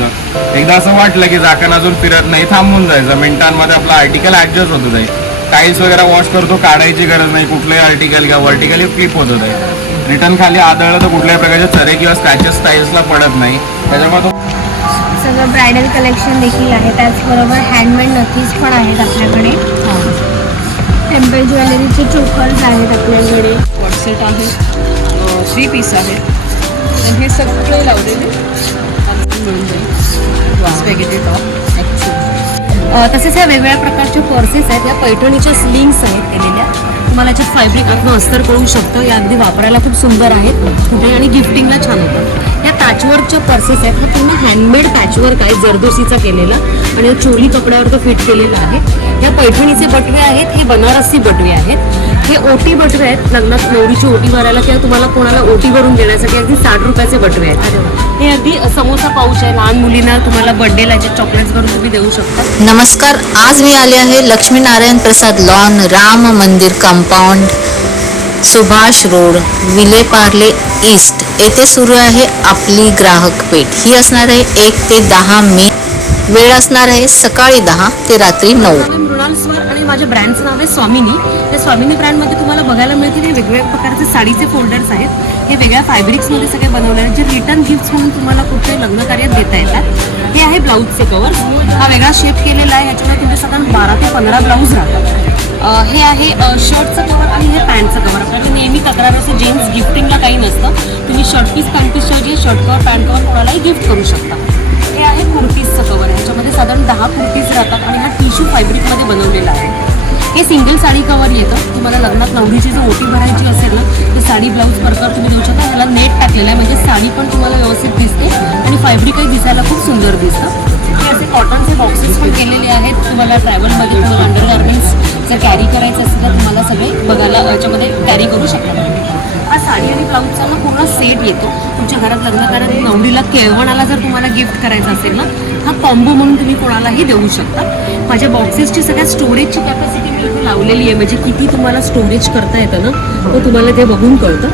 एकदा असं वाटलं की झाकण अजून फिरत नाही, थांबून जायचं. मिनिटांमध्ये आपला आर्टिकल ऍडजस्ट होत जाईल. टाईल्स वगैरे वॉश करतो, काढायची गरज नाही. कुठलंही आर्टिकल किंवा व्हर्टिकली फ्लिप होत जाईल. रिटर्न खाली आदळलं तर कुठल्याही प्रकारचे चरे किंवा स्क्रॅचेस टाईल्सला पडत नाही. त्याच्यामुळे सगळं ब्रायडल कलेक्शन देखील आहे. त्याचबरोबर हँडमेड नथीज पण आहेत आपल्याकडे. टेम्पल ज्वेलरीचे चोकर्स आहेत आपल्याकडे. वॉटसेट आहे, 3 पीस आहे. हे सगळे लावलेले मिळून जाईल. Spaghetti top actually. तसेच ह्या वेगवेगळ्या प्रकारच्या पर्सेस आहेत. या पैठणीच्या स्लिंग्स आहेत केलेल्या. तुम्हाला याच्यात फॅब्रिक आतनं अस्तर कळू शकतं. या अगदी वापरायला खूप सुंदर आहेत कुठे आणि गिफ्टिंगला छान होतं. या पॅचवर्कच्या पर्सेस आहेत. हे पूर्ण हँडमेड पॅचवर्क आहे, जरदोशीचा केलेला आणि या चोली कपड्यावर तो फिट केलेला आहे. या पैठणीचे बटवे आहेत, हे बनारसी बटवे आहेत. हे ओटी बटवे आहेत. लग्नात नवरीची ओटी भरायला किंवा तुम्हाला कोणाला ओटी भरून देण्यासाठी अगदी 60 रुपयाचे बटवे आहेत. हे अगदी समोसा पाऊच आहे. लहान मुलींना तुम्हाला बर्थडेला जे चॉकलेट्स भरून तुम्ही देऊ शकता. नमस्कार, आज मी आले आहे लक्ष्मीनारायण प्रसाद लॉन, राम मंदिर compound, Subhash road, Vile Parle east येथे सुरू आहे आपली ग्राहक पेठ. ही असणार आहे 1 ते 10 मे. वेळ असणार आहे सकाळी 10 ते रात्री 9. मृणाल स्वर आणि माझ्या ब्रँडचं नाव आहे स्वामिनी. त्या स्वामिनी ब्रँडमध्ये तुम्हाला बघायला मिळतील हे वेगवेगळ्या प्रकारचे साडीचे फोल्डर्स आहेत. हे वेगळ्या फॅब्रिक्समध्ये सगळे बनवले आहेत, जे रिटर्न गिफ्ट्स म्हणून तुम्हाला कुठल्याही लग्न कार्यात देता येतात. हे आहे ब्लाऊजचे कवर. हा वेगळा शेप केलेला आहे. ह्याच्यामध्ये तुमचे साधारण 12 ते 15 ब्लाऊज राहतात. हे आहे शर्टचं कवर आणि हे पॅन्टचं कवर. आपल्याला नेहमी तक्रार असते जेंट्स गिफ्टिंगला काही नसतं. तुम्ही शर्ट पीस पॅन्ट पीसच्या जे शर्ट कवर पॅन्ट कवर कोणालाही गिफ्ट करू शकता. हे आहे कुर्तीजचं कवर. ह्याच्यामध्ये साधारण 10 कुर्तीज राहतात आणि हा टिश्यू फॅब्रिकमध्ये बनवलेला आहे. हे सिंगल साडी कवर येतं. तुम्हाला लग्नात नवरीची जर ओटी भरायची असेल ना तर साडी ब्लाऊज प्रकार तुम्ही देऊ शकता. ह्याला नेट टाकलेला आहे म्हणजे साडी पण तुम्हाला व्यवस्थित दिसते आणि फॅब्रिकही दिसायला खूप सुंदर दिसतं. हे असे कॉटनचे बॉक्सेस पण केलेले आहेत. तुम्हाला ट्रॅव्हलमध्ये तुम्हाला अंडरगार्मेंट्स जर कॅरी करायचं असेल तर तुम्हाला सगळे बघायला याच्यामध्ये कॅरी करू शकता. हा साडी आणि ब्लाऊजचा ना पूर्ण सेट येतो. तुमच्या घरात लग्न कार्यात नवरीला केळवणाला जर तुम्हाला गिफ्ट करायचं असेल ना हा कॉम्बो म्हणून तुम्ही कोणालाही देऊ शकता. माझ्या बॉक्सेसची सगळ्या स्टोरेजची कॅपॅसिटी मी इथे लावलेली आहे. म्हणजे किती तुम्हाला स्टोरेज करता येतं ना तो तुम्हाला ते बघून कळतं.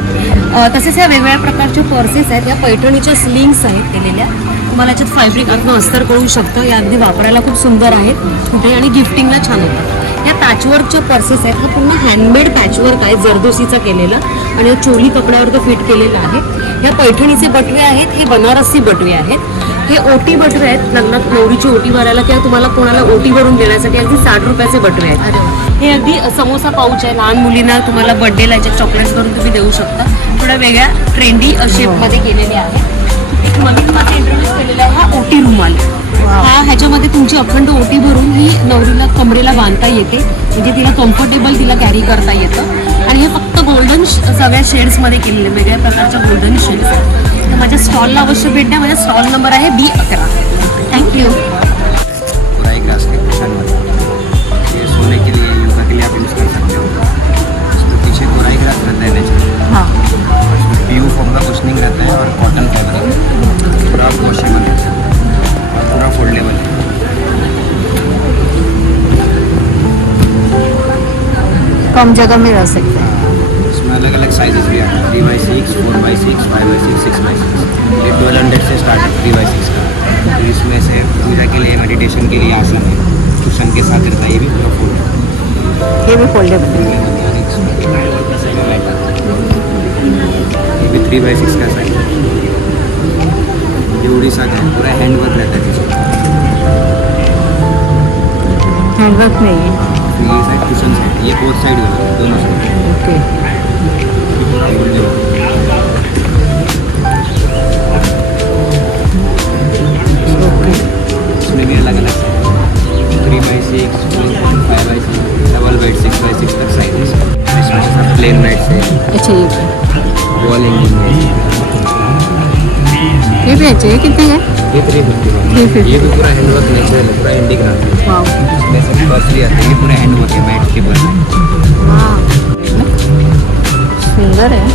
तसेच या वेगवेगळ्या प्रकारच्या पर्सेस आहेत. या पैठणीच्या स्लिंग्स आहेत केलेल्या. तुम्हाला याच्यात फॅब्रिक आतनं अस्तर कळू शकतं. या अगदी वापरायला खूप सुंदर आहेत कुठे आणि गिफ्टिंगला छान होतं. या पॅचवर्कच्या पर्सेस आहेत. हा पूर्ण हँडमेड पॅचवर्क आहे, जरदोशीचा केलेला आणि चोली कपड्यावर तो फिट केलेला आहे. या पैठणीचे बटवे आहेत, हे बनारसी बटवे आहेत. हे ओटी बटवे आहेत. लग्नात नवरीची ओटी भरायला किंवा तुम्हाला कोणाला ओटी भरून देण्यासाठी अगदी 60 रुपयाचे बटवे आहेत. हे अगदी समोसा पाऊच आहे. लहान मुलींना तुम्हाला बर्थडेला याचे चॉकलेट्स भरून तुम्ही देऊ शकता. थोड्या वेगळ्या ट्रेंडी शेपमध्ये केलेले आहे. एक नवीन माझे इंट्रोड्यूस केलेला आहे हा ओटी रुमाल. हा ह्याच्यामध्ये तुमची अखंड ओटी भरून ही नवरीला कमरेला बांधता येते. म्हणजे तिला कम्फर्टेबल तिला कॅरी करता येतं. आणि हे फक्त गोल्डन सगळ्या शेड्समध्ये केलेले वेगळ्या प्रकारच्या गोल्डन शेड्स. तर माझ्या स्टॉलला अवश्य भेट द्या. माझा स्टॉल नंबर आहे B11. थँक्यू. ये सोने के लिए, योगा के लिए आप यूज़ कर सकते हो. इसमें पीछे कोराई ग्रास रहता है नीचे. हाँ. इसमें PU फॉर्म का कुशनिंग रहता है और कॉटन फैब्रिक पूरा वॉशेबल है और पूरा फोल्डेबल है. कम जगह में रह सकते हैं. इसमें अलग अलग साइजेस भी आते हैं. 3x6, 4x6, 5x6, 6x6. ये 1200 से स्टार्ट है 3x6 का. तो इसमें से पूजा के लिए, मेडिटेशन के लिए आसन है, कुशन के साथ रहता है. ये भी पूरा फोल्ड ये भी फोल्डेबल है. ये भी 3x6 का साइज है. ये उड़ीसा का है. पूरा हैंडवर्क रहता है इसमें. हैंडवर्क नहीं है. ये साइड कुशन साइड, ये बोथ साइड दोनों साइड. ओके. पूरा फोल्डेबल. इसमें भी अलग अलग 3x6, 5x6, double bed 6x6 तक साइज है. इसमें सब प्लेन बेड्स है. अच्छा, वॉल हैंगिंग है. ये भी अच्छे है. कितने है? ये 350. ये भी पूरा हैंडवर्क नेचुरल है, पूरा इंडिक रहा है. वाओ. इसमें सब कॉस्टली आते हैं. ये पूरा हैंडवर्क है, बेड के ऊपर. सुंदर है.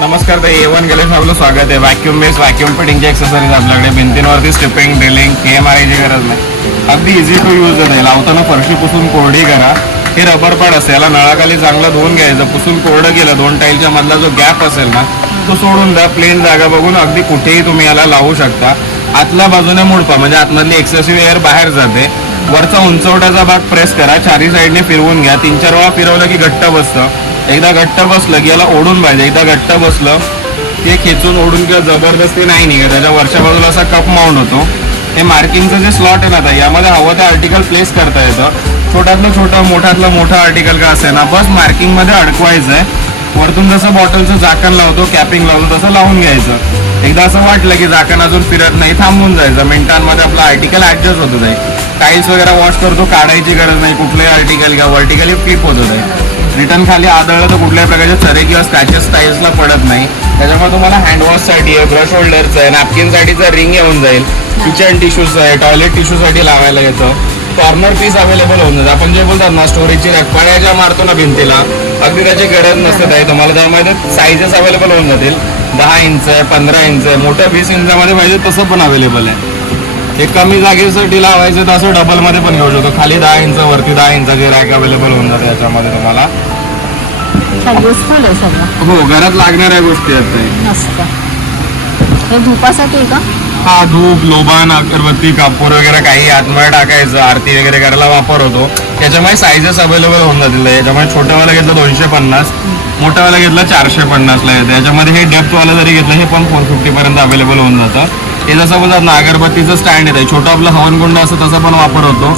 नमस्कार, ते A1 गेलेस आपलं स्वागत आहे. व्हॅक्यूम बेस व्हॅक्यूम फिटिंगची एक्सेसरीज आपल्याकडे. भिंतींवरती स्ट्रिपिंग, ड्रिलिंग, हे मारायची गरज नाही. अगदी इझी टू यूज आहे. लावताना फरशी पुसून कोरडी करा. हे रबर पॅड असते, याला नळाखाली चांगलं धुवून घ्यायचं, पुसून कोरडं केलं, 2 टाईलच्या मधला जो गॅप असेल ना तो सोडून द्या. प्लेन जागा बघून अगदी कुठेही तुम्ही याला लावू शकता. आतल्या बाजूने मुडपा म्हणजे आतमधली एक्सेसिव्ह एअर बाहेर जाते. वरचा उंचवट्याचा भाग प्रेस करा, चारी साईडने फिरवून घ्या. 3-4 वेळा फिरवलं की घट्ट बसतं. एकदा घट्ट बसलं की याला ओढून पाहिजे. एकदा घट्ट बसलं की खेचून ओढून किंवा जबरदस्ती नाही निघत. त्याच्या वरच्या बाजूला असा कप माउंट होतो. हे मार्किंगचं जे स्लॉट आहे ना, यामध्ये हवं ते आर्टिकल प्लेस करता येतं. छोट्यातलं छोटं, मोठ्यातलं मोठं आर्टिकल का असेल ना, बस मार्किंगमध्ये अडकवायचं आहे. वरतून जसं बॉटलचं झाकण लावतो, कॅपिंग लावतो, तसं लावून घ्यायचं. एकदा असं वाटलं की झाकण अजून फिरत नाही, थांबून जायचं. मिनिटांमध्ये आपलं आर्टिकल ऍडजस्ट होतं जाईल. टाईल्स वगैरे वॉश करतो, काढायची गरज नाही. कुठलंही आर्टिकल किंवा व्हर्टिकली फ्लिप होतं जाईल. रिटर्न खाली आदळलं तर कुठल्याही प्रकारचे चरे किंवा स्क्रॅचेस टाईल्सला पडत नाही. त्याच्यामुळे तुम्हाला हँडवॉशसाठी आहे, ब्रश होल्डरचं आहे, नॅपकिनसाठीचं रिंग येऊन जाईल. किचन टिश्यूचं आहे, टॉयलेट टिश्यूसाठी लावायला येतं. कॉर्नर पीस अवेलेबल होऊन जातं. आपण जे बोलतात ना स्टोरेजची रॅक ज्या मारतो ना भिंतीला, अगदी त्याची गरज नसते ताई तुम्हाला. त्यामध्ये साईजेस अवेलेबल होऊन जातील. 10 इंच आहे, 15 इंच आहे, मोठ्या 20 इंचामध्ये पाहिजे तसं पण अवेलेबल आहे. हे कमी जागेसाठी लावायचं तर असं डबलमध्ये पण घेऊ शकतो. खाली 10 इंच, वरती 10 इंचाची रॅक अवेलेबल होऊन जाते याच्यामध्ये तुम्हाला. युजफुल आहे सगळं. हो, घरात लागणाऱ्या गोष्टी आहेत ते. मस्त. हे धुपासाठी आहे का? हा, धूप, लोबान, अगरबत्ती, कापूर वगैरे काही आतमध्ये टाकायचं, आरती वगैरे करायला वापर होतो. त्याच्यामुळे साईजेस अवेलेबल होऊन जातील. याच्यामुळे छोट्यावाला घेतलं 250, मोठ्यावाला घेतलं 450ला येतं. याच्यामध्ये हे डेप्थवाला जरी घेतलं हे पण 450 पर्यंत अवेलेबल होऊन जातं. हे जसं बोलतात ना अगरबत्तीचं स्टँड येतं, छोटं आपलं हवनकुंड असतं तसा पण वापर होतो.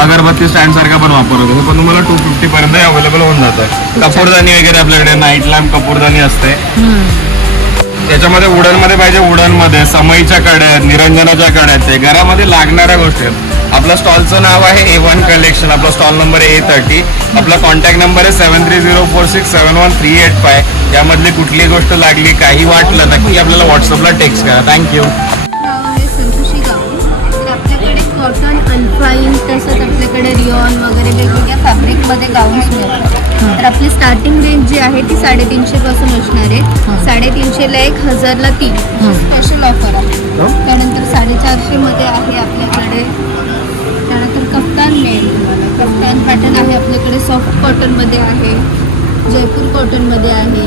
अगरबत्ती स्टँड सारखा पण वापर होतो. हे पण तुम्हाला 250 पर्यंत अवेलेबल होऊन जातं. कपूरदानी वगैरे आपल्याकडे नाईट लॅम्प कपूरदानी असते. त्याच्यामध्ये वुडनमध्ये पाहिजे वुडनमध्ये, समईच्या कड्या आहेत, निरंजनाच्या कड्या आहेत. ते घरामध्ये लागणाऱ्या गोष्टी आहेत. आपलं स्टॉलचं नाव आहे A1 कलेक्शन. आपला स्टॉल नंबर आहे A30. आपला कॉन्टॅक्ट नंबर आहे 7304671385. यामधली कुठलीही गोष्ट लागली, काही वाटलं नक्की आपल्याला व्हॉट्सअपला टेक्स्ट करा. थँक्यू. आहे संतोषी गाऊन. तर आपल्याकडे कॉटन, अनफाईन, तसंच आपल्याकडे रिऑन वगैरे वेगवेगळ्या फॅब्रिकमध्ये गाऊन्स मिळतात. तर आपली स्टार्टिंग रेंज जी आहे ती 350 पासून असणार आहे. 350ला 1, 1000ला 3 स्पेशल ऑफर आहे. त्यानंतर 450 मध्ये आहे आपल्याकडे. त्यानंतर कफ्तान मिळेल तुम्हाला. कफ्तान पॅटर्न आहे आपल्याकडे. सॉफ्ट कॉटनमध्ये आहे, जयपूर कॉटनमध्ये आहे.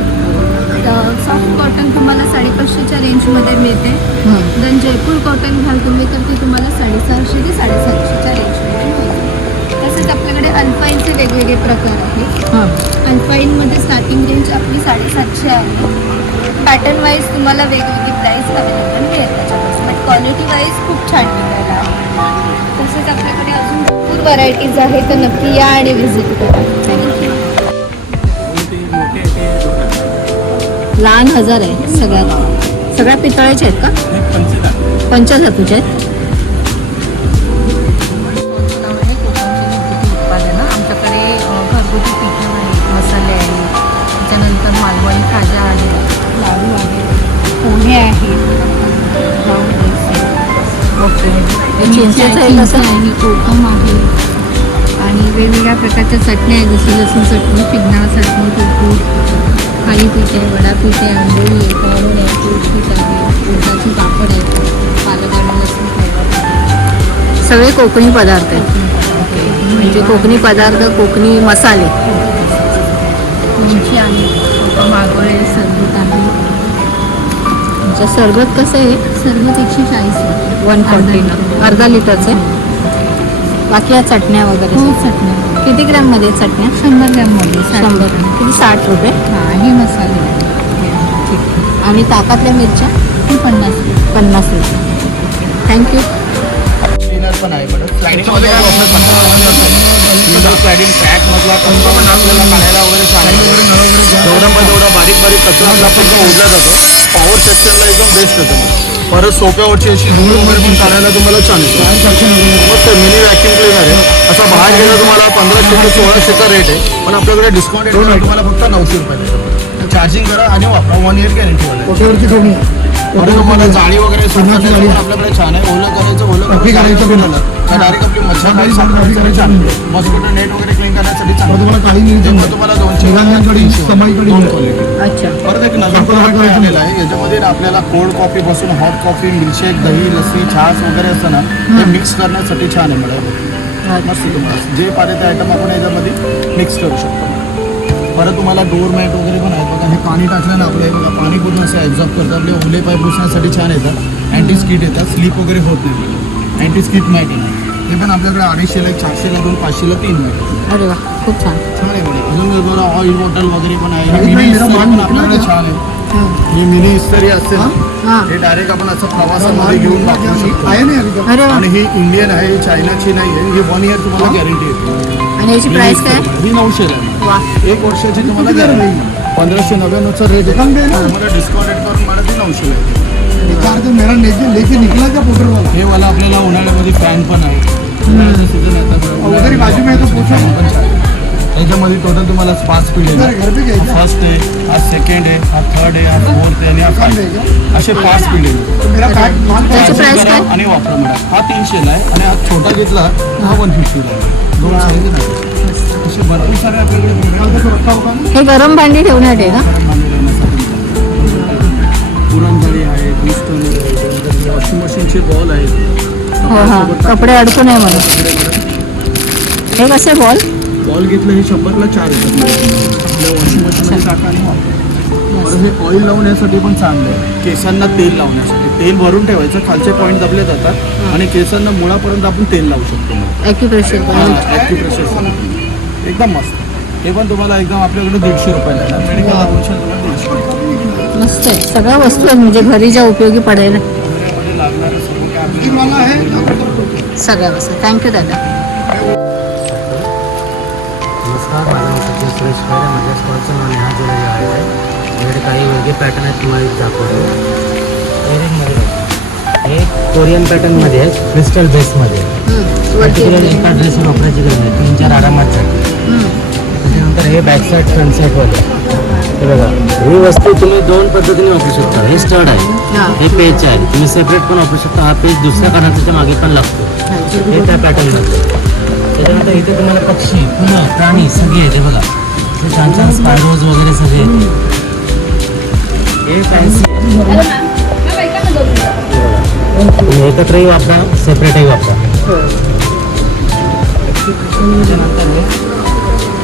सॉफ्ट कॉटन तुम्हाला 550च्या रेंजमध्ये मिळते. देन जयपूर कॉटन घ्याल तुम्ही तर ते तुम्हाला 450 ते 750च्या रेंजमध्ये मिळते. तसेच आपल्याकडे अनफाईनचे वेगवेगळे प्रकार आहेत. अनफाईनमध्ये स्टार्टिंग रेंज आपली 750 आहे. पॅटर्न वाईज तुम्हाला वेगवेगळी प्राईस अवेलेबल मिळेल त्याच्यापासून. बट क्वालिटी वाईज खूप छान मिळायला आहे. तसेच आपल्याकडे अजून भरपूर व्हरायटीज आहेत, तर नक्की या आणि व्हिजिट करा. थँक्यू. लहान 1000 आहे सगळ्यात. सगळ्या पितळेचे आहेत का? 5,000 आहेत. उत्पादनं आमच्याकडे घरगुती पिठं आहेत, मसाले आहेत, त्याच्यानंतर मालवणी खाजा आहे, लाडू आहे, पोहे आहेत, ब्राऊन राईस आहे, चिंचेचं आहे कसं? आणि कोकम आहे आणि वेगवेगळ्या प्रकारच्या चटण्या आहेत, जसं लसूण चटणी, शेंगदाणा चटणी, कुरकुर, थालीपीठ आहे, वडापीठ आहे, आंबोळी आहे, पावड आहे, कोळपीठ आहे, उडदाची पापड आहे, पालक आणि लसूण फ्लेवर, सगळे कोकणी पदार्थ आहेत. म्हणजे कोकणी पदार्थ, कोकणी मसाले. मिरची आहे, मागवळ आहे, सरबत आहे. म्हणजे सरबत कसं आहे? सरबत 140 आहे. 140 अर्धा लिटरचं आहे. बाकी या चटण्या वगैरे हो, चटण्या किती ग्रॅममध्ये आहेत चटण्या? 100 ग्रॅममध्ये 100. किती? 60 रुपये. हां, हे मसाले आहे. ठीक आहे. आणि ताकातल्या मिरच्या? हे 50 50 रुपये. थँक्यू. पण आहे मॅडम. स्लायडिंगमध्ये काय स्लायडिंग ट्रॅक मधला कंप पण आपल्याला काढायला वगैरे छान आहे. जेवढा बारीक कचरा आपला पूर्ण ओढला जातो. पॉवर सेक्शनला एकदम बेस्ट होतं. परत सोप्यावरची अशी धूळ वगैरे पण काढायला तुम्हाला छान येतो. मस्त मिनी व्हॅक्युम क्लीनर आहे. असा बाहेर गेला तुम्हाला 1500 ते 1600चा रेट आहे, पण आपल्याकडे डिस्काउंट आहे. तुम्हाला फक्त 900 रुपये. चार्जिंग करा आणि वापरा. 1 इयर गॅरंटी वाला. आणि तुम्हाला जाळी वगैरे आपल्याकडे छान आहे. ओलं करायचं डायरेक्ट आपली मच्छरदाणी साफ करण्यासाठी छान. मॉस्किटो नेट वगैरे क्लीन करण्यासाठी छान. तुम्हाला 200 क्वालिटी. अच्छा. परत एक नवीन प्रोडक्ट आलेला आहे. याच्यामध्ये आपल्याला कोल्ड कॉफी पासून हॉट कॉफी, मिल्कशेक, दही, लस्सी, छास वगैरे असतं ना, ते मिक्स करण्यासाठी छान आहे मॅडम. मस्त तुम्हाला जे पाहिजे ते आयटम आपण याच्यामध्ये मिक्स करू शकतो. परत तुम्हाला डोअर मॅट वगैरे पण आहेत बघा. हे पाणी टाकलं ना आपलं, हे बघा पाणी पूर्ण असं ॲब्झॉर्ब करतं. आपले ओले पाय पुसण्यासाठी छान येतात. अँटी स्किट येतात, स्लीप वगैरे होत नाही. अँटी स्किट मॅट आहे ते पण आपल्याकडे 250ला 1, 400ला 2, 500ला 3 मॅट. अरे वा खूप छान. छान आहे बघा. अजून तुम्हाला ऑइल बॉटल वगैरे पण आहे. हे मिनी इस्त्री पण आपल्याकडे छान आहे. ही मिनी इस्त्री असते ना, हां. हे डायरेक्ट आपण असं प्रवासामध्ये घेऊन वापरू शकतो. अरे वा. आणि ही इंडियन आहे, ही चायनाची नाही आहे. ही 1 इयर तुम्हाला गॅरंटी येते. आणि याची प्राइस काय? ही 900 आहे. वा. 1 वर्षाची तुम्हाला गॅरंटी. 1599चा रेट आहे. तुम्हाला डिस्काउंट रेट करून मला ती 900 आहे. हे वाला आपल्याला उन्हाळ्यामध्ये फॅन पण आहे. उन्हाळ्याचा सीझन आहे. याच्यामध्ये टोटल तुम्हाला 5 पिढी आहे. फर्स्ट आहे, हा सेकंड आहे, हा थर्ड आहे, हा फोर्थ आहे आणि हा 5. असे 5 पिढी त्याची प्राइस काय? आणि वापर म्हणा. हा 300ला आहे आणि हा छोटा घेतला हा 150ला आहे. 2 साईज आहे. असे भरपूर सारे आपल्याकडे हे गरम भांडी ठेवण्यासाठी आहे का? पुरणपोळी आहे, मिस्टर आहे, वॉशिंग मशीनचे बॉल आहेत. हो हां, कपडे अडकू नये म्हणून. हे कसे बॉल? बॉल घेतलं हे 100ला 4 येतात. आपल्या वॉशिंग मशीनमध्ये टाका आणि वापरा. परत हे ऑइल लावण्यासाठी पण चांगलं आहे. केसांना तेल लावण्यासाठी तेल भरून ठेवायचं, खालचे पॉईंट दबले जातात आणि केसांना मुळापर्यंत आपण तेल लावू शकतो. ॲक्युप्रेशर ॲक्युप्रेशर एकदम मस्त. हे पण तुम्हाला एकदम आपल्याकडे 150 रुपयाला आहे. मेडिकल औषध तुम्हाला 150 रुपये. मस्त आहे. सगळ्या वस्तू आहेत म्हणजे घरी ज्या उपयोगी पडेल घरामध्ये लागणारं सर्व काय आपल्याला सगळ्या वस्तू. थँक्यू दादा. नमस्कार, माझं नाव सचिन सुरेश खैरे. माझ्या स्टॉलचं नाव नेहा ज्वेलरी आहे. माझ्याकडे काही वेगळे पॅटर्न आहेत, तुम्हाला इथे दाखवतो. इयरिंगमध्ये हे कोरियन पॅटर्नमध्ये आहे, क्रिस्टल बेसमध्ये. पर्टिक्युलर एका ड्रेसवर वापरायची गरज नाही, 3-4 आरामात जाते. त्याच्यानंतर हे बॅक साईड फ्रंट साईडवाले. हे बघा, ही वस्तू तुम्ही 2 पद्धतीने वापरू शकता. हे स्टड आहे, हे पेज आहे. तुम्ही सेपरेट पण वापरू शकता. हा पेज दुसऱ्या कानाच्या मागे पण लागतो. हे त्या पॅटर्नमध्ये. त्याच्यानंतर इथे तुम्हाला पक्षी, फुलं, प्राणी सगळे आहेत. हे बघा, हे छान छान स्पायरोज वगैरे सगळे आहेत. हे फॅन्सी तुम्ही एकत्रही वापरा, सेपरेटही वापरा. त्याच्यानंतर हे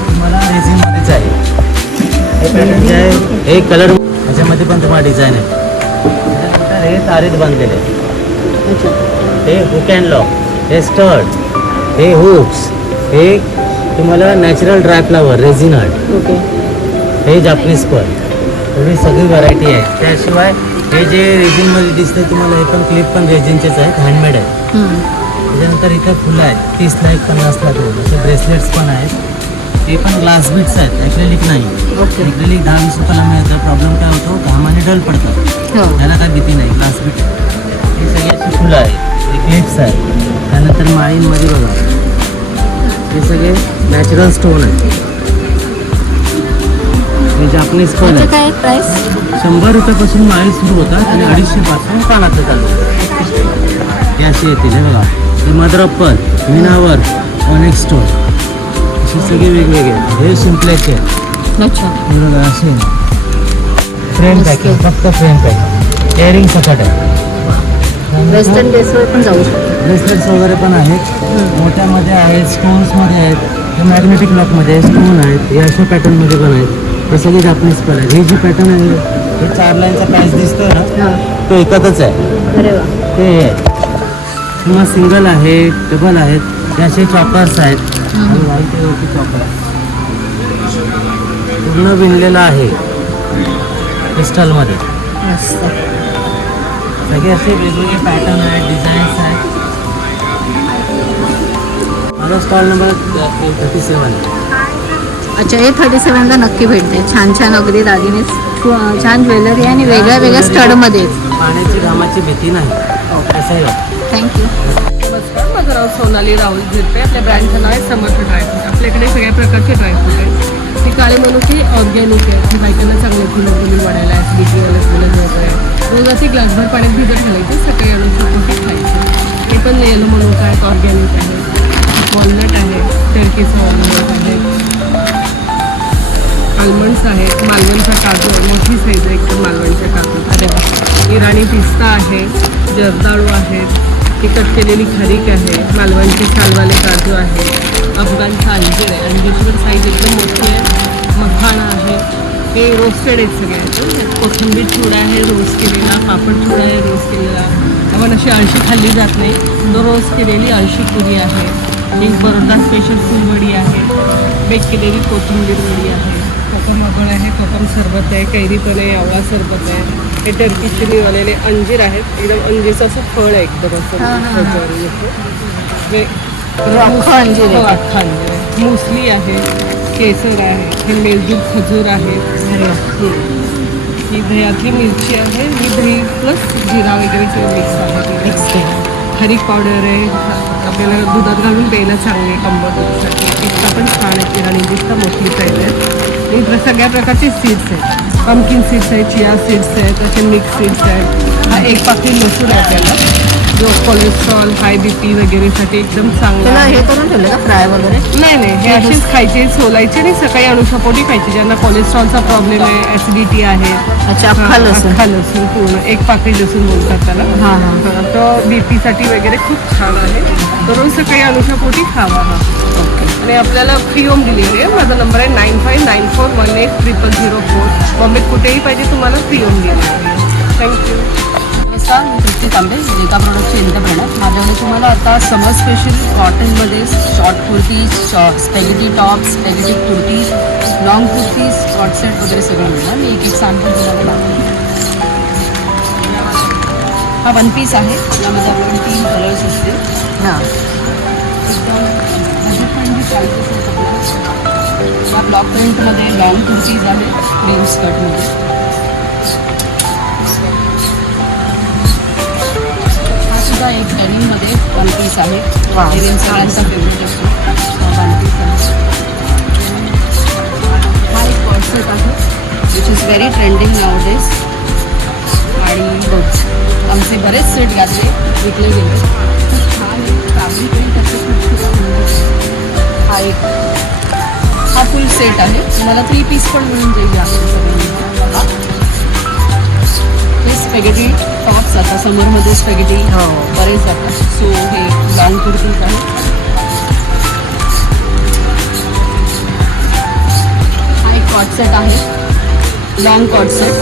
तुम्हाला रेझिनमध्येच आहे. हे पॅटर्न जे आहे हे कलर ह्याच्यामध्ये पण तुम्हाला डिझाईन आहे. त्याच्यानंतर हे तारीत बांधलेले आहे. हे हुक अँड लॉक, हे स्टड, हे हुक्स, हे तुम्हाला natural dry flower resin art. Okay. हे जापनीज पण एवढी सगळी व्हरायटी आहे. त्याशिवाय हे जे रेझिनमध्ये दिसते तुम्हाला हे पण क्लिप पण रेझिनचेच आहेत, हँडमेड आहेत. त्याच्यानंतर इथं फुलं आहेत, 30ला 1, 50ला 2. असे ब्रेसलेट्स पण आहेत. ते पण ग्लास बीट्स आहेत, ॲक्रेलिक नाही. ओके. ॲक्रेलिक 10-20 रुपयाला मिळतं. प्रॉब्लेम काय होतो, घामाने डल पडतं. हो. त्याला काय भीती नाही, ग्लास बीट. हे सगळी अशी फुलं आहेत, हे क्लिप्स आहेत. त्यानंतर माळींमध्ये बघा, हे सगळे नॅचरल स्टोन आहेत. हे जापनीज पण त्याचं आहे. काय प्राइस? 100 रुपयापासून माळी सुरू होतात आणि 250 पासून पानाचं चालू. हे असे येतील. हे बघा, हे मदर ऑफ पर्ल, मीनावर, ऑनिक स्टोन, असे सगळे वेगवेगळे. हे शिंपल्याचे आहेत. अच्छा. हे बघा असे फ्रेम पॅकिंग, फक्त फ्रेम पॅकिंग. इयरिंग सकट आहे. वेस्टर्न ड्रेसवर पण जाऊ शकतो. ब्रेसलेट्स वगैरे पण आहेत. मोठ्यामध्ये आहेत, स्टोन्समध्ये आहेत. हे मॅग्नेटिक लॉकमध्ये स्टोन आहेत. हे अशा पॅटर्नमध्ये पण आहेत. हे सगळे जापनीज पण आहेत. हे जी पॅटर्न आहे हे 4 लाईनचा पॅच दिसतोय ना, हां. तो एकच आहे. अरे वा. ते आहे किंवा सिंगल आहे, डबल आहेत. हे असे चॉकर्स आहेत. आणि व्हाईट चॉकर पूर्ण विणलेला आहे क्रिस्टलमध्ये. मस्त. सगळे असे वेगवेगळे पॅटर्न आहेत, डिझाईन्स आहेत. माझा स्टॉल नंबर 37 आहे. अच्छा, हे 37ला नक्की भेटते. छान छान अगदी दागिने, छान ज्वेलरी आणि वेगळ्या वेगळ्या स्टडमध्ये. पाण्याची घामाची भीती नाही. असंही थँक्यू. नमस्कार, माझं नाव सोनाली राहुल झिरपे. आपल्या ब्रँडचं नाव आहे समर्थ ड्रायफ्रूट. आपल्याकडे सगळ्या प्रकारचे ड्रायफ्रूट आहेत. हे काळे मनुके ऑर्गॅनिक आहे. बायकांना चांगले हिमोग्लोबिन वाढायला, ॲसिडिटी वगैरे वगैरे. रोज असे ग्लासभर पाण्यात भिजत घालायचे, सकाळी आणून छोटे खायचे. हे पण येलो मनुका आहेत, ऑर्गॅनिक आहे. वॉलनट आहे, टर्कीचं वॉलनट आहे, आल्मंड्स आहेत, मालवणचा काजू आहे, मोठी साईज आहे एकदम मालवणच्या काजू. अरे वा. इराणी पिस्ता आहे, जर्दाळू आहेत, ही कट केलेली खारीक आहे, मालवणचे सालवाले काजू आहे, अफगाणचा अंजीर आहे. अंजीरची पण साईज एकदम मोठी आहे. मखाणा आहे. हे रोस्टेड आहेत सगळे. त्यात कोथिंबीर चिवडा आहे रोस्ट केलेला, पापड चिवडा आहे रोस्ट केलेला. आपण अशी अळशी खाल्ली जात नाही. तो रोस्ट केलेली अळशी पुरी आहे. एक बरोदा स्पेशल फुलवडी आहे. बेक केलेली कोथिंबीर वडी आहे. कोकम आगळ आहे, कोकम सरबत आहे, कैरी पण आहे, आवळा सरबत आहे. हे टर्की वालेले अंजीर आहेत. एकदम अंजीरचं असं फळ आहे एकदम असं त्याच्यावर येतं. हे अख्खं अंजीर आहे. हो, अख्खं अंजीर आहे. मुसली आहे, केसर आहे, हे मेलदूध खजूर आहे. ही दह्यातली मिरची आहे. ही दही प्लस जिरा वगैरे सगळं मिक्स आहे. खारीक पावडर आहे. आपल्याला दुधात घालून प्यायला चांगले कंबरसाठी. इतका पण छान आहे. किराणी जितका मोठी साईज आहे. आणि सगळ्या प्रकारचे सीड्स आहेत. पंपकिन सीड्स आहेत, चिया सीड्स आहेत, असे मिक्स सीड्स आहेत. हा एक पाकिट लसूण आहे आपल्याला, जो कोलेस्ट्रॉल हाय BP वगैरेसाठी एकदम चांगला त्याला आहे. हे करून ठेवलं का फ्राय वगैरे? नाही नाही, हे असेच खायचे, सोलायचे आणि सकाळी अनुशापोटी खायचे. ज्यांना कोलेस्ट्रॉलचा प्रॉब्लेम आहे, ॲसिडिटी आहे. अच्छा, अख्खा लसूण. अख्खा लसूण पूर्ण एक पाकिट लसूण बोलतात त्याला. हां हां. तो BP साठी वगैरे खूप छान आहे. तर रोज सकाळी अनुशापोटी खावा हा. आणि आपल्याला फ्री होम डिलिव्हरी आहे. माझा नंबर आहे 9594180004. बॉम्बेत कुठेही पाहिजे तुम्हाला फ्री होम डिलिव्हरी. थँक्यू. नमस्कार, मी तृप्ती तांबे, जेका प्रोडक्टची इंटरप्रेनर. माझ्याकडे तुम्हाला आता समर स्पेशल कॉटनमध्ये short kurtis, spaghetti tops, spaghetti kurtis, long kurtis, short set वगैरे सगळं मिळणार. मी एक सॅम्पल तुम्हाला दाखवते. हा 1 पीस आहे. यामध्ये आपल्याकडे 3 कलर्स असतील. हां. या ब्लॉक प्रिंटमध्ये लॉंग कुर्तीज आहे, क्रीम स्कर्टमध्ये. हा सुद्धा एक डेनिममध्ये 1 पीस आहे. Wow. डेनिम सगळ्यांचा फेवरेट असतो. हा 1 पीस आहे. हा एक कॉट सेट आहे, which is very trending nowadays. आणि आमचे बरेच सेट घातले, विकले गेले. खूप छान फॅब्रिक आणि त्याचे खूप हा एक हा फुल सेट आहे. तुम्हाला 3 पीस पण मिळून जाईल यामध्ये. हे स्पेगेटी टॉप्स आता समरमध्ये स्पेगेटी बरेच जातात. सो हे लॉंग कुर्तीज आहे. हा एक कॉट सेट आहे, long co-ord set.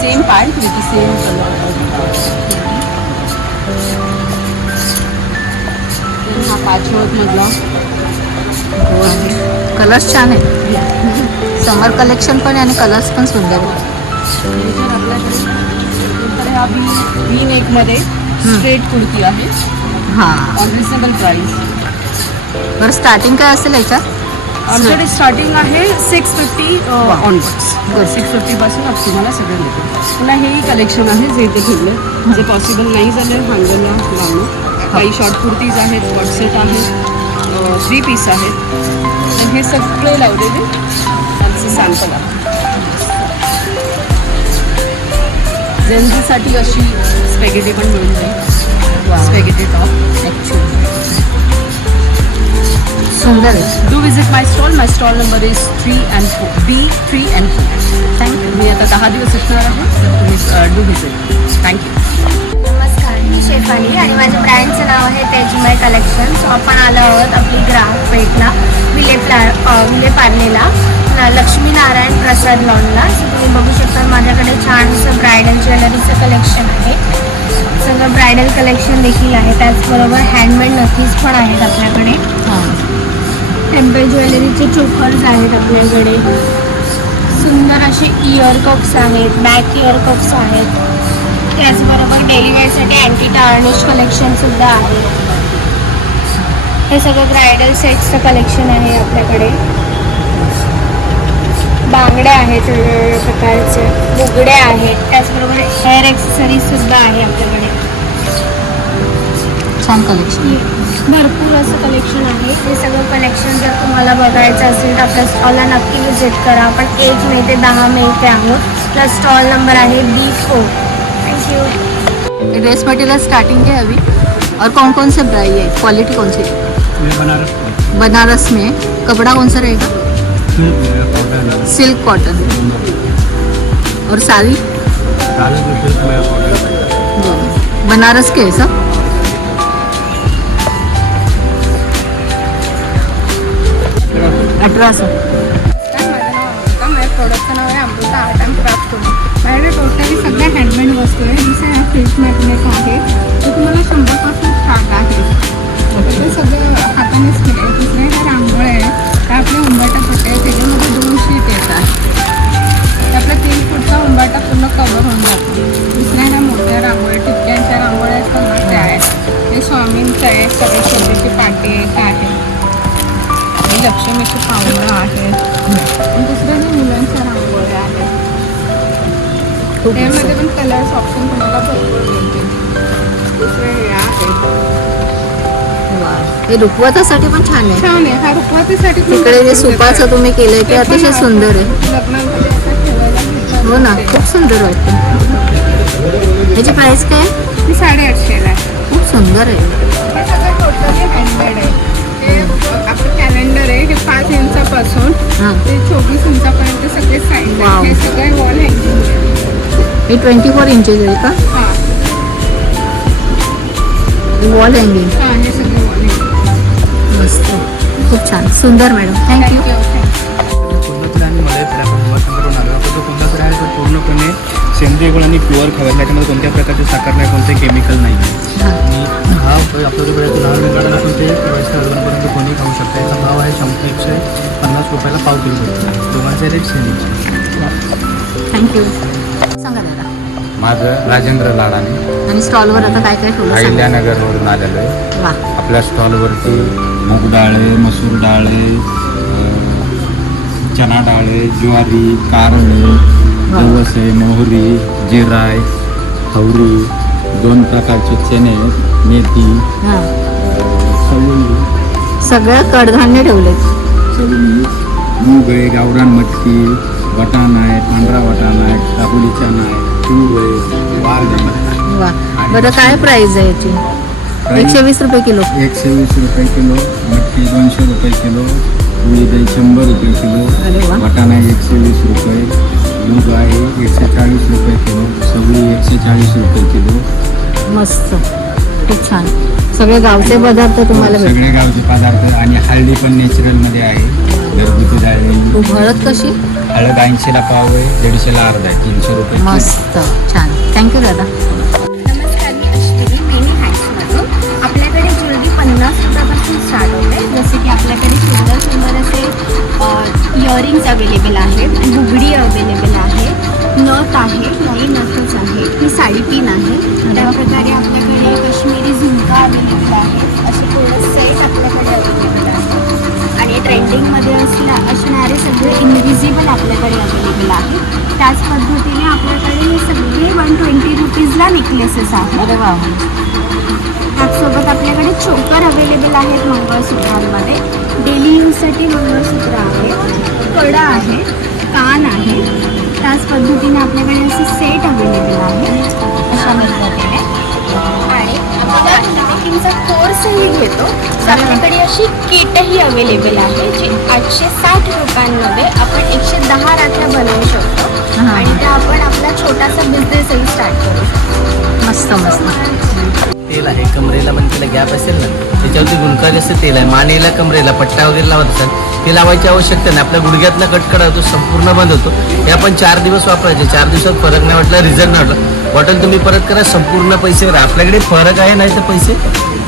Same pant with same colour. हा पॅचवर्कमधला कलर्स छान आहेत. समर कलेक्शन पण आहे आणि कलर्स पण सुंदर आहेत. तर हा वी नेकमध्ये स्ट्रेट कुर्ती आहे. हां. On reasonable price. बरं, स्टार्टिंग काय असेल याच्यात? आमच्याकडे स्टार्टिंग आहे 650 ऑनवर्ड्स. 650 पासून आप तुम्हाला सगळं मिळतं. पुन्हा हेही कलेक्शन आहे जे इथे ठेवलं. जे पॉसिबल नाही झालं हँगरला लावणं. काही शॉर्ट कुर्तीज आहेत, कॉट सेट आहेत, 3 पीस आहेत. आणि हे सगळे लावलेले त्यांचं सॅम्पल आहे. जेन्झीसाठी अशी स्पेगेटी पण मिळून जाईल. स्पेगेटी टॉप ॲक्च्युअली सुंदर आहे. Do visit my stall. My stall number is 3 and 4 B3 and 4. Thank you. मी आता 10 दिवस असणार आहे, तर तुम्ही डू विजिट. थँक्यू. नमस्कार, मी शेफाली आणि माझ्या ब्रँडचं नाव आहे तेजमय कलेक्शन. सो आपण आलो आहोत आपली ग्राहक पेठला, विले पार्लेला, लक्ष्मीनारायण प्रसाद लॉनला. सो तुम्ही बघू शकता माझ्याकडे छान असं ब्रायडल ज्वेलरीचं कलेक्शन आहे. सगळं ब्रायडल कलेक्शन देखील आहे. त्याचबरोबर हँडमेड नथीज पण आहेत आपल्याकडे. टेम्पल ज्वेलरीचे चोकर्स आहेत आपल्याकडे. सुंदर असे इयर कप्स आहेत, बॅक इयर कप्स आहेत. त्याचबरोबर डेली वेअरसाठी अँटी टार्निश कलेक्शनसुद्धा आहे. हे सगळं ब्रायडल सेट्सचं कलेक्शन आहे आपल्याकडे. बांगड्या आहेत वेगवेगळ्या प्रकारचे, बुगड्या आहेत. त्याचबरोबर हेअर ॲक्सेसरीजसुद्धा आहे आपल्याकडे. छान कलेक्शन. भरपूर असं कलेक्शन आहे. हे सगळं कलेक्शन जर तुम्हाला बघायचं असेल तर आपल्या स्टॉलला नक्की विजिट करा. आपण 1 मे ते 10 मे इथे आहोत. प्लस स्टॉल नंबर आहे B4. Thank you. Dress material starting क्या है अभी, और कौन कौन से ब्राई है, क्वालिटी कौन सी है? बनारस में कपड़ा कौन सा रहेगा? Silk cotton. और साड़ी बनारस के है सब. 1800. माझं नाव अमृता, माझ्या प्रोडक्टचं नाव आहे अमृता आर्ट अँड क्राफ्ट करून. माझ्याकडे टोटली सगळ्या हँडमेड वस्तू आहे. जसं हा फिश मॅग्नेट आहे तो तुम्हाला 100पासून स्टार्ट आहे. ते सगळं हातानेच केलं आहे. दुसऱ्या ह्या रांगोळ्या आहे त्या आपल्या उंबाटा पट्ट्या आहे, त्याच्यामध्ये 2 शीट येतात. ते आपला 3 फूटचा उंबाटा पूर्ण कवर होऊन जातो. दुसऱ्या ह्या मोठ्या रांगोळ्या टिपक्यांच्या रांगोळ्या असतात ना त्या आहेत. ते स्वामींचं आहे, सगळे छोटेचे पाटे एक आहे, लक्ष्मीची पावलं आहेत. दुसऱ्या ह्या मुलांच्या रांगोळ्या आहेत. त्यामध्ये पण कलर्स ऑप्शन तुम्हाला भरपूर मिळतील. दुसरे हे आहेत. हे रुखवतासाठी पण छान आहे. छान आहे. हा रुखवतीसाठी पण तिकडे जे भरपूर सुपाचं आहे. तुम्ही केलंय ते ते पण अतिशय आपण सुंदर आहे. लग्नांमध्ये असं ठेवायला घेतलं हो ना, जाते. खूप सुंदर वाटतं. याची प्राइस काय आहे? ती 850 आहे. खूप सुंदर आहे. हे सगळं टोटली हँडमेड आहे. हे आपलं कॅलेंडर आहे. हे 5 इंचापासून हां, ते 24 इंचापर्यंत सगळे साईज वाव. आहे. हे सगळे वॉल हँगिंग आहे. हे 24 इंचेस आहे का? हां वॉल हँगिंग. हां हे सगळे वॉल हँगिंग. मस्त, खूप छान, सुंदर मॅडम. थँक्यू. कोल्हापूर आणि मलईपूर आपण करून आलो. आपण जो कोल्हापूर आहे तो पूर्णपणे सेंद्रिय गुळ आणि प्युअर खवा. त्याच्यामध्ये कोणत्या प्रकारचे साखर नाही, कोणते केमिकल नाही. आणि हा आपला जो वेळ लहान वेळाला असून ते वयस्कर वर्गापर्यंत कोणी खाऊ शकतो. याचा भाव आहे 150 रुपयाला पाव किलो भेटतो. दोघांचे रेट सेम. थँक्यू. सांगा दादा. माझं राजेंद्र लाडाने आणि स्टॉलवर आता काय काय ठेवलं सांगा. अहिल्यानगरवरून आलेलो आहे. वा, आपल्या स्टॉलवरती मूग डाळ आहे, मसूर डाळ आहे, चना डाळ आहे, ज्वारी, कारळे, जवस आहे, मोहरी, जिरा आहे, हवरी, 2 प्रकारचे चणे आहेत, मेथी, हां, चवळी, सगळं कडधान्य ठेवलेत. चवळी, मूग आहे, गावरान मटकी, वाटाणा आहे, पांढरा वाटाणा आहे, काबुली चना आहे, तूर आहे, वाल आहे. वा, बरं काय प्राइस आहे याची? 120 रुपये किलो. 120 रुपये किलो, मटकी 200 रुपये किलो, उडीद आहे 100 रुपये किलो, अरे वा. वाटाणा आहे 120 रुपये, मूग आहे 140 रुपये किलो, चवळी 140 रुपये किलो. मस्त, खूप छान. सगळे गावचे पदार्थ तुम्हाला भेटतील. सगळे गावचे पदार्थ. आणि हळदी पण नॅचरलमध्ये आहे, घरगुती डाळ आहे. हळद कशी? हळद 80ला पाव आहे, 150ला अर्धा आहे, 300 रुपये किलो. मस्त, छान. थँक्यू दादा. नमस्कार, मी अश्विनी मेनी हँड्समधून. आपल्याकडे ज्वेलरी 50 रुपयापासून स्टार्ट होते. जसे की आपल्याकडे सुंदर सुंदर असे इयरिंग्स अवेलेबल आहेत, बुगडी अवेलेबल आहे, नथ आहे, नवी नथच आहे, ही साडीपिन आहे. त्याप्रकारे आपल्याकडे काश्मीरी झुमका अवेलेबल आहे. असे थोडं सेट आपल्याकडे अवेलेबल आहे. आणि ट्रेंडिंगमध्ये असणारे सगळे इनविजिबल आपल्याकडे अवेलेबल आहे. त्याच पद्धतीने आपल्याकडे हे सगळे 120 रुपीजला नेकलेसेस आहेत. अरे वा. त्याचसोबत आपल्याकडे चोकर अवेलेबल आहेत मंगळसूत्रांमध्ये. डेली यूजसाठी मंगळसूत्र आहे, कडा आहे, कान आहे. त्याच पद्धतीने आपल्याकडे असे सेट अवेलेबल आहे अशा पद्धतीने. आणि आपण मेकिंगचा कोर्सही घेतो. तर आपल्याकडे अशी किटही अवेलेबल आहे जी 860 रुपयांमध्ये आपण 110 राख्या बनवू शकतो. आणि त्या आपण आपला छोटासा बिझनेसही स्टार्ट करू शकतो. मस्त मस्त. तेल आहे कमरेला, पण त्याला गॅप असेल ना त्याच्यावरती गुणकारी असं तेल आहे. मानेला कमरेला पट्टा वगैरे लावत असाल ते लावायची आवश्यकता नाही. आपल्या गुडघ्यातला कटकडा होतो, संपूर्ण बंद होतो. हे आपण 4 दिवस वापरायचे. 4 दिवसात फरक नाही वाटला, रिझल्ट नाही वाटला, बॉटल तुम्ही परत करा, संपूर्ण पैसे करा. आपल्याकडे फरक आहे नाही तर पैसे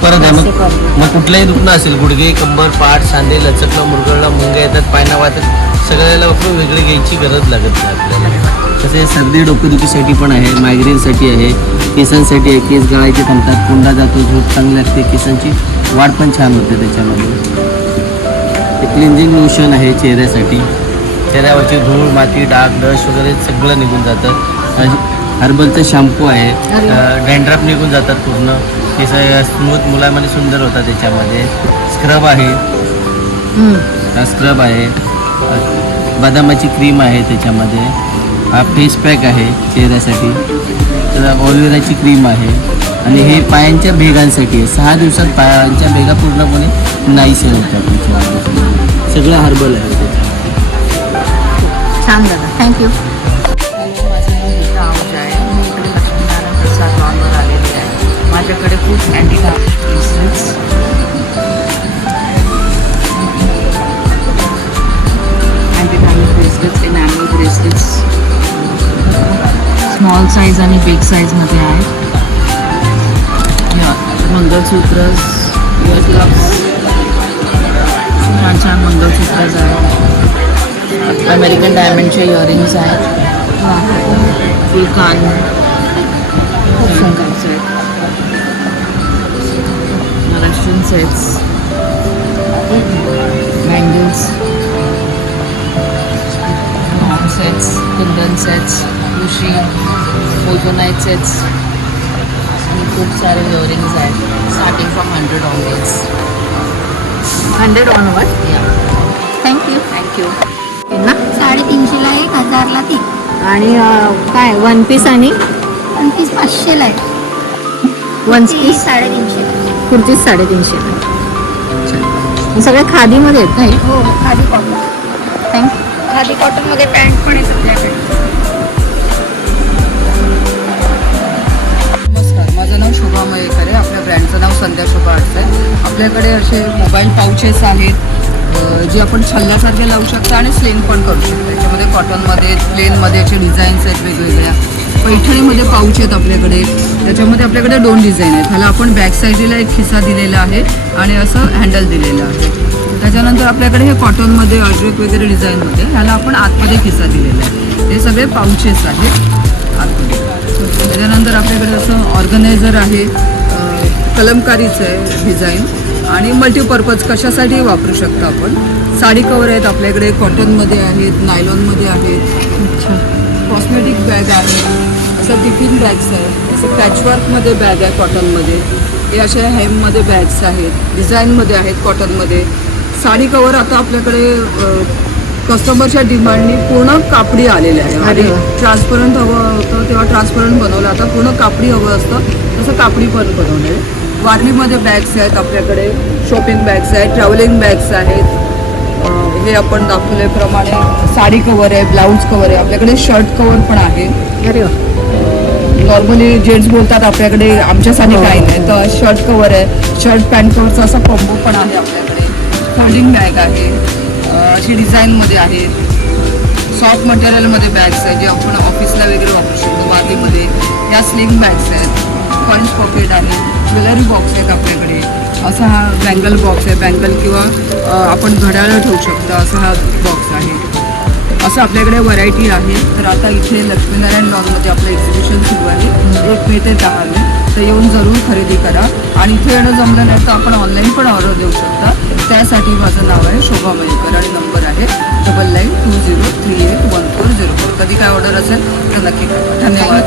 परत आहे. मग कुठलंही दुखणं असेल, गुडघे, कंबर, पाठ, सांधे लचकलं, मुरगळलं, मुंग्या येतात, पायना वाटत, सगळ्याला वापरून वेगळी घ्यायची गरज लागत नाही आपल्याला. तसे सर्दी डोकेदुखीसाठी पण आहे, मायग्रेनसाठी आहे, केसांसाठी आहे. केस गळायचे थांबतात, कोंडा जातो, झोप चांगली लागते, केसांची वाढ पण छान होते त्याच्यामध्ये. ते क्लिन्झिंग लोशन आहे चेहऱ्यासाठी. चेहऱ्यावरची धूळ, माती, डाग, डस्ट वगैरे सगळं निघून जातं. हर्बलचं शॅम्पू आहे, डॅन्ड्रफ निघून जातात पूर्ण. केस स्मूथ मुलामध्ये सुंदर होतात त्याच्यामध्ये. स्क्रब आहे, हा स्क्रब आहे. बदामाची क्रीम आहे त्याच्यामध्ये. हा फेस पॅक आहे चेहऱ्यासाठी. तर ऑलिव्हेराची क्रीम आहे. आणि हे पायांच्या भेगांसाठी आहे. 6 दिवसात पायांच्या भेगा पूर्णपणे नाहीसे होतात त्याच्यामध्ये. सगळं हर्बल आहे त्याच्यामध्ये. छान दादा, थँक्यू. माझं नाव गीता आहुजा आहे. मी इकडे लक्ष्मीनारायण प्रसाद लॉनवर आलेली आहे. माझ्याकडे खूप अँटिक स्मॉल साईज आणि बिग साईजमध्ये आहे. मंगळसूत्र, इयरकप्स, छान छान मंगळसूत्रच आहेत. अमेरिकन डायमंडचे इयरिंग्स आहेत. फुल कान खूप सुंदर आहेत. महाराष्ट्रीयन सेट्स, बँगल्स, सेट्स, कुंदन सेट्स, उशी, मोजोनाईट सेट्स आणि खूप सारे इयरिंग्स आहेत. Starting from 100 onwards. 100 onward. Thank you. Thank you. ना 350ला 1000ला 3. आणि काय वन पीस आणि 1 पीस 500ला आहे. वन ती पीस 350. कुर्तीच 350. सगळे खादीमध्ये आहेत नाही. हो खादी कॉटन. थँक्यू. खादी कॉटनमध्ये पॅन्ट पण आहे सगळ्याकडे. नमस्कार, माझं नाव शोभा मयेकर आहे. आपल्या ब्रँडचं नाव संध्या शोभा आर्ट्स आहे. आपल्याकडे असे मोबाईल पाउचेस आहेत जे आपण छल्ल्यासारखे लावू शकता आणि स्लेन पण करू शकता. याच्यामध्ये कॉटनमध्ये, प्लेनमध्ये याचे डिझाईन्स आहेत वेगवेगळ्या. पैठणीमध्ये पाऊच आहेत आपल्याकडे. त्याच्यामध्ये आपल्याकडे 2 डिझाईन आहेत. ह्याला आपण बॅक साईडला एक खिसा दिलेला आहे आणि असं हँडल दिलेलं आहे. त्याच्यानंतर आपल्याकडे हे कॉटनमध्ये अजरक वगैरे डिझाईन होते. ह्याला आपण आतमध्ये खिसा दिलेला आहे. हे सगळे पाउचेस आहेत आतमध्ये. त्याच्यानंतर आपल्याकडे असं ऑर्गनायझर आहे, कलमकारीचं आहे डिझाईन आणि मल्टीपर्पज कशासाठी वापरू शकता आपण. साडी कवर आहेत आपल्याकडे, कॉटनमध्ये आहेत, नायलॉनमध्ये आहेत. कॉस्मेटिक बॅग आहे, असं टिफिन बॅग्स आहेत, असं पॅचवर्कमध्ये बॅग आहे कॉटनमध्ये. हे अशा हेममध्ये बॅग्स आहेत, डिझाईनमध्ये आहेत कॉटनमध्ये. साडी कवर आता आपल्याकडे कस्टमरच्या डिमांडनी पूर्ण कापडी आलेले आहे. आणि ट्रान्सपरंट हवं होतं तेव्हा ट्रान्सपरंट बनवलं, आता पूर्ण कापडी हवं असतं तसं कापडी पण बनवलं आहे. वारलीमध्ये बॅग्स आहेत आपल्याकडे, शॉपिंग बॅग्स आहेत, ट्रॅव्हलिंग बॅग्स आहेत. हे आपण दाखवल्याप्रमाणे साडी कवर आहे, ब्लाऊज कवर आहे, आपल्याकडे शर्ट कवर पण आहे. अरे वा. नॉर्मली जेंट्स बोलतात आपल्याकडे आमच्यासाठी काही नाही, तर शर्ट कवर आहे, शर्ट पॅन्ट कवरचा असा कॉम्बो पण आहे आपल्याकडे. फोल्डिंग बॅग आहे, अशी डिझाईनमध्ये आहे. सॉफ्ट मटेरियलमध्ये बॅग्स आहेत जे आपण ऑफिसला वगैरे वापरू शकतो. वारलीमध्ये या स्लिंग बॅग्स आहेत, पंच पॉकेट आहे, ज्वेलरी बॉक्स आहेत आपल्याकडे. असा हा बँगल बॉक्स आहे, बँगल किंवा आपण घड्याळं ठेवू शकता असा हा बॉक्स आहे. असं आपल्याकडे व्हरायटी आहे. तर आता इथे लक्ष्मीनारायण लॉनमध्ये आपलं एक्झिबिशन सुरू आहे 1 मे ते 10 मे. तर येऊन जरूर खरेदी करा. आणि इथे येणं जमलं नाही तर आपण ऑनलाईन पण ऑर्डर देऊ शकता. त्यासाठी माझं नाव आहे शोभा मयेकर आणि नंबर आहे 9920381404. कधी काय ऑर्डर असेल तर नक्की करा. धन्यवाद.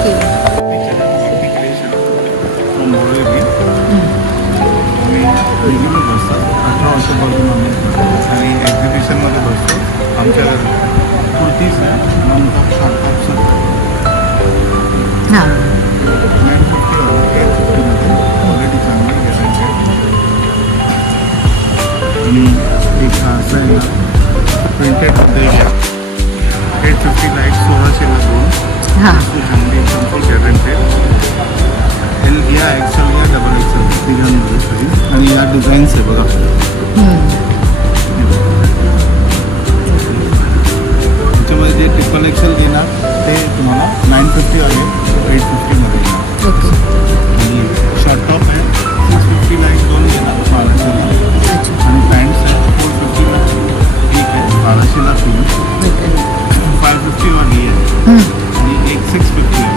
रेग्युलर बसतात 18 वर्षापासून आम्ही आणि एक्झिबिशनमध्ये बसतो. आमच्या कुर्तीज आहे, नंतर शॉर्ट हां. 950 850मध्ये क्वालिटी चांगली गॅरंटी. आणि एक असं आहे ना प्रिंटेडमध्ये 850ला 1600ला 2. हां. चांगली फुल गॅरंटेड. या एक्सेल या डबल एक्सेल तिघांमध्ये साईज. आणि या डिझाईन्स आहे बघा. त्याच्यामध्ये जे ट्रिपल एक्सेल देणार ते तुम्हाला 950 आहे, 850मध्ये येणार. आणि शॉर्ट टॉप आहे 650ला 2 देणार 1200ला. आणि पॅन्ट्स आहे 450ला 1 आहे, 1200ला 3. 550 वाली आहे आणि एक 650 आहे.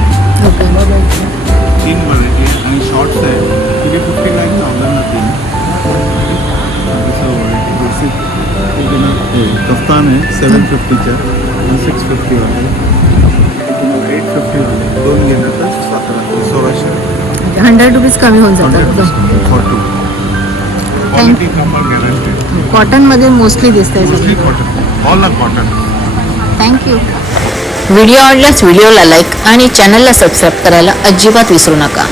3 व्हरायटी आहे. आणि शॉर्ट्स आहे 350ला 1000ला 3. कफ्तान आहे 750च्या आणि 650 वाले, 850 वाले 2 घेणार तर 1600. 100 रुपीज कमी होऊन जातात. क्वालिटी कमाल गॅरंटी. कॉटनमध्ये मोस्टली दिसतंय. Mostly cotton, all are cotton. Thank you. Video आवडल्यास व्हिडिओला लाईक आणि चॅनलला सबस्क्राईब करायला अजिबात विसरू नका.